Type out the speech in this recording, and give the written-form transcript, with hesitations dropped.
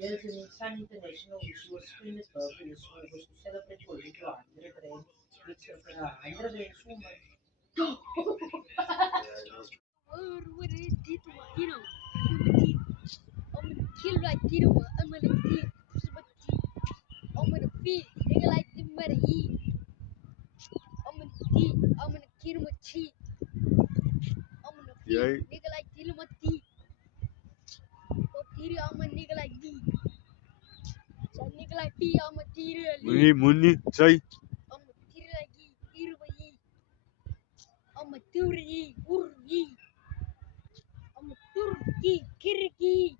Jeltsin International issue a screen club is August to celebrate Politico Andre Train, which Andre Train Suman. What is it? You know, I'm gonna kill like Tito. I'm gonna eat. I'm gonna feed. Nigga like the mother eat. I'm gonna eat. I'm gonna kill my teeth. I'm gonna feed. Yay. Nigga like Tito my teeth. Oh, Tito, I'm a nigga like D. So nigga like P, I'm a Tito like Muni, say. I'm a Tito like E. Tito my E. I'm a Turi E. Ur E. I'm a Turki. Kirki.